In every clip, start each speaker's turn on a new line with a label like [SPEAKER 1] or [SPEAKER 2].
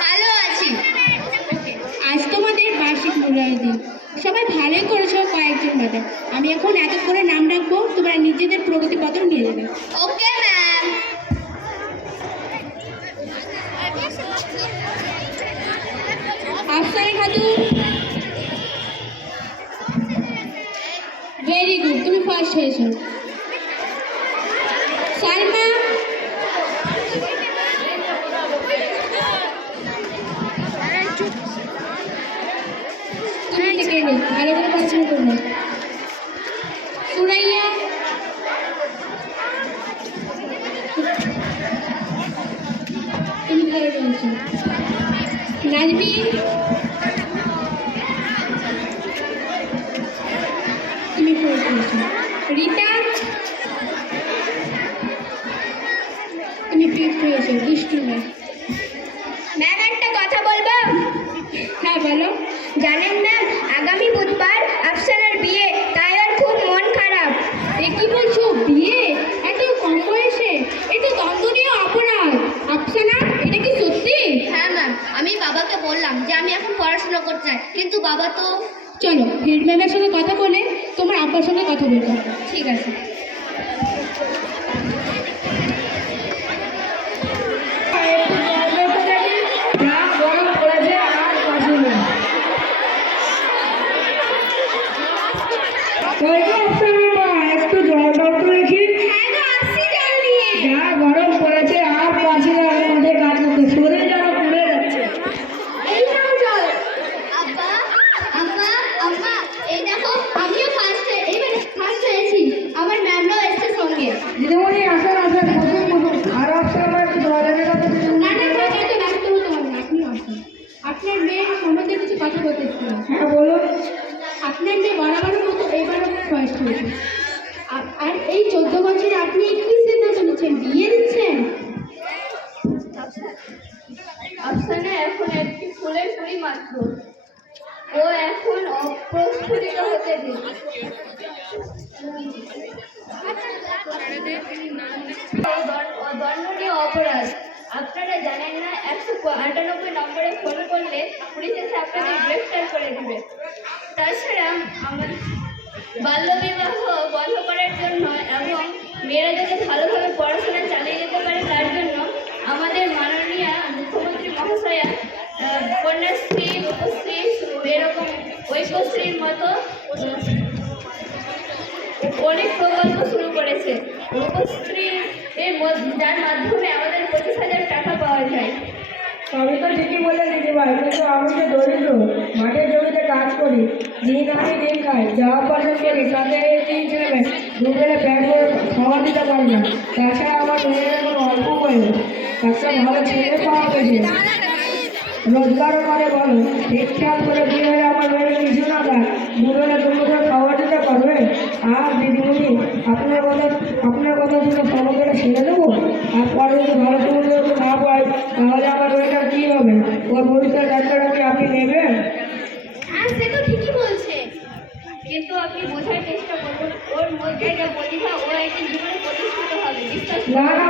[SPEAKER 1] ভালো আছি।
[SPEAKER 2] আজ তোমাদের বার্ষিক মূল্যায়ন দিন। সবাই ভালোই করেছ কয়েকজন বাদে আমি এখন এক এক করে নাম রাখব তোমরা নিজেদের প্রগতিপত্র নিয়ে যাবে
[SPEAKER 1] okay ma'am.
[SPEAKER 2] Afsari Khatun. Very good তুমি ফার্স্ট হয়েছো। সালমা। তুমি ভালো করে পড়াশোনা করবে। সুরাইয়া। তুমি ভালো করেছ। নাজমি। তুমি ফোর্থ হয়েছো রিতা। তুমি ফিফথ হয়েছো দুষ্টু নয়।
[SPEAKER 1] ম্যাম একটা কথা বলব?
[SPEAKER 2] হ্যাঁ বলো।
[SPEAKER 1] জানেন ম্যাম আগামী বুধবার আফসানার বিয়ে তাই আর খুব মন খারাপ
[SPEAKER 2] এ কি বলছো বিয়ে এত কম বয়সে এ তো দণ্ডনীয় অপরাধ আফসানা এটা কি সত্যি?
[SPEAKER 1] হ্যাঁ ম্যাম আমি বাবাকে বললাম যে আমি এখন পড়াশোনা করতে চাই। কিন্তু বাবা তো
[SPEAKER 2] চলো হেড ম্যামের সঙ্গে কথা বলে তোমার আব্বার সঙ্গে কথা বলতে হবে
[SPEAKER 1] ঠিক আছে।
[SPEAKER 3] একটু জল টল তো দেখি
[SPEAKER 1] হ্যাঁ গো আসছি জল নিয়ে
[SPEAKER 3] যা গরম পড়েছে আর পাশে আর মধ্যে কাজ করতে শরীর যেন পুড়ে যাচ্ছে
[SPEAKER 1] এই নাও জল আব্বা আম্মা আম্মা এই দেখো আমিও ফার্স্ট এবারে ফার্স্ট হয়েছি আমার ম্যামরাও এসছে সঙ্গে
[SPEAKER 3] দিদিমণি আসেন আসেন বসুন বসুন আর আপনার আমার একটু জল এনে দাও তো দিদিমণি।
[SPEAKER 2] না না থাক, এত ব্যস্ত হতে হবে না আপনি আসুন আপনার মেয়ের সম্বন্ধে কিছু কথা বলতে এসেছিলাম
[SPEAKER 3] হ্যাঁ বলুন
[SPEAKER 2] আপনার মেয়ে বরাবরের মতো এবারও ফার্স্ট হয়েছে আ- আর এই চোদ্দ বছরে আপনি কি সিদ্ধান্ত নিচ্ছেন? বিয়ে দিচ্ছেন?
[SPEAKER 1] আফসানা এখন একটি ফুলের কুড়ি মাত্র। ও এখন অপ্রস্ফুটিত হতে দিন জানেন না, একশো আটানব্বই নম্বরে ফোন করলে পুলিশ এসে আপনাদের গ্রেফতার করে দেবে। তাছাড়া আমার বাল্যবিবাহ বন্ধ করার জন্য এবং মেয়েরা যাতে ভালোভাবে পড়াশোনা চালিয়ে যেতে পারে, তার জন্য আমাদের মাননীয় মুখ্যমন্ত্রী মহাশয়া কন্যাশ্রী, রূপশ্রী, এরকম ঐক্যশ্রীর মতো অনেক প্রকল্প শুরু করেছে। রূপশ্রী এর যার মাধ্যমে আমাদের পঁচিশ হাজার টাকা পাওয়া যায়
[SPEAKER 3] সবই তো ঠিকই বলে দিদিভাই কিন্তু আমি তো দরিদ্র মাঠের জমিতে কাজ করি, দিন আমি দিন খাই যা উপার্জন করি তাতে এই তিন ছেলে দুবেলে ব্যাগ করে খাওয়া দিতে পারি না। তাছাড়া আমার মেয়ের এখন অল্প বয়স, একটা ভালো ছেলে পাওয়া গেছে রোজগারও করে বলো, ঠিক খেয়াল করে বিয়ে হয়ে আমার মেয়ের কিছু না দেয় দুবেলা দুপুরে খাওয়া দিতে পারবে? আর দিদিমণি, আপনার কথা আপনার কথা শুনে করে ছেড়ে দেবো আর পরে যদি ভালো যদি না পাই তাহলে আমার মেয়েটার কী ওর ভবিষ্যৎ দায়িত্বটা কি আপনি নেবেন?
[SPEAKER 1] হ্যাঁ সে তো ঠিকই বলছে। কিন্তু আপনি বোঝার চেষ্টা করুন ওর মধ্যে যা প্রতিভা ও একদিন জীবনে প্রতিষ্ঠিত হবে বিশ্বাস
[SPEAKER 3] না না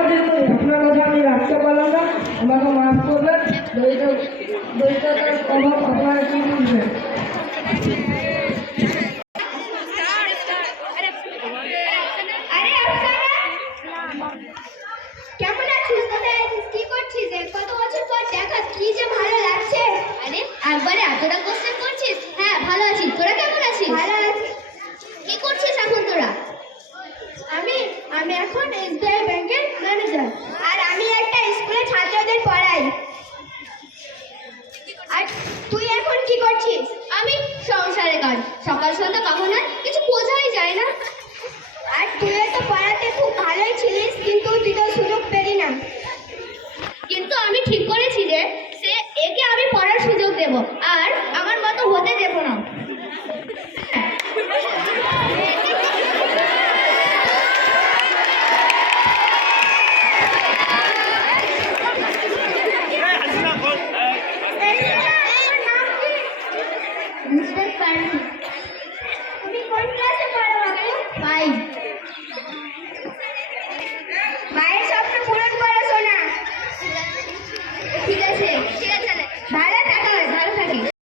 [SPEAKER 3] আপনার কথা আমি রাখতে পারলাম না আমাকে মাফ করবেন। দরিদ্র দরিদ্রতার অভাব আপনারা কি বুঝবেন
[SPEAKER 1] আরে আফসানা কেমন আছিস কোথায় আছিস কি করছিস এ কত বছর পর দেখা কি যে ভালো লাগছে। আরে একবারে এতটা কোশ্চেন করছিস? হ্যাঁ ভালো আছি। তোরা কেমন আছিস? ভালো আছি। কি করছিস এখন তোরা? আমি আমি এখন এসবিআই ব্যাংকের ম্যানেজার আর আমি একটা স্কুলে ছাত্রদের পড়াই। আর তুই এখন কি করছিস? আমি সংসারে কাজ। সকাল সন্ধ্যা কখন হয় কিছু বোঝাই যায় না। আর তুই